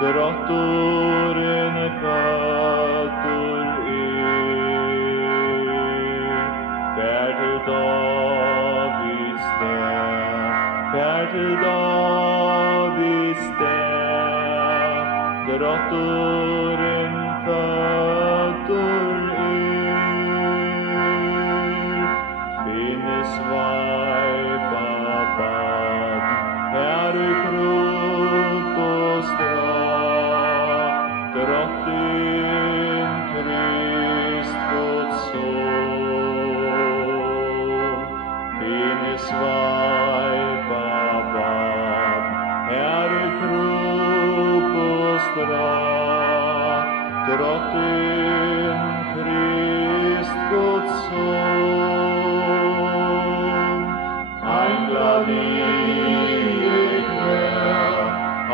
Drottoren føtter fær til Davids sted, fær til Davids sted. Drottoren føtter finnes sveipa bad, her krop og stra. Drottin Krist Guds son, finnes sveipa bad, her krop og stra. Drottin Krist Guds son, ein glad lie kvær,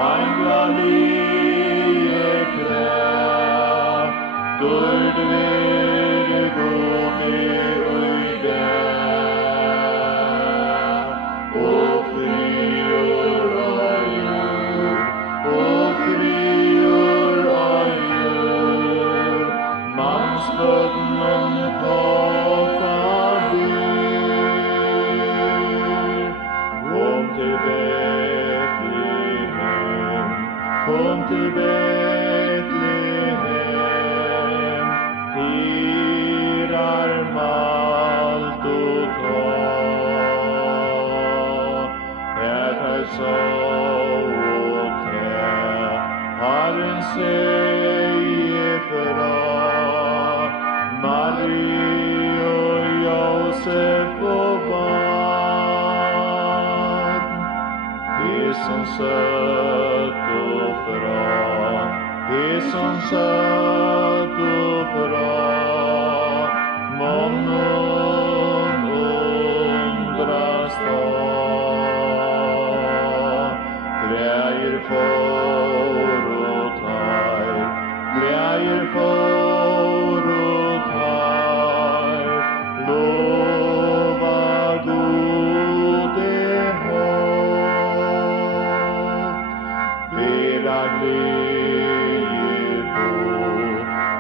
ein glad lie kvær, duld vere gode ui der. Og frigjør øyer, og frigjør øyer, mannsbøtten kåta dyr. Kom til Betlehem, kom til Betlehem, her malt og ta. Her sov og tær, Herren sier fra. Marie og Josef og barn, som søtt og bra, som søtt og bra. Mången undras da, greier for og tar, greier for og tar. Lova gode håp, bera glede bo,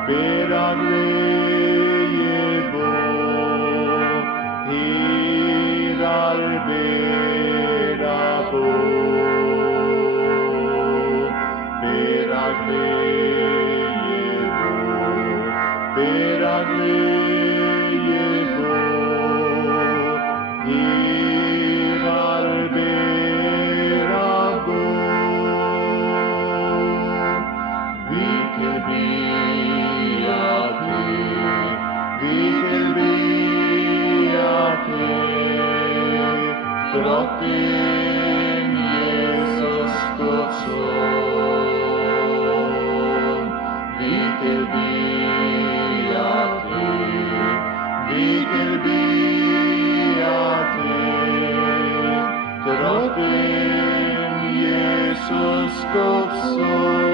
bera glede bo. Hirar bera bo, bera glede bo, bera glede bo. Hirar bera bo, vi til bia til, vi til bia til. Drottin Jesus Guds son, vi til bia til, vi til bia til. Drottin Jesus Guds son.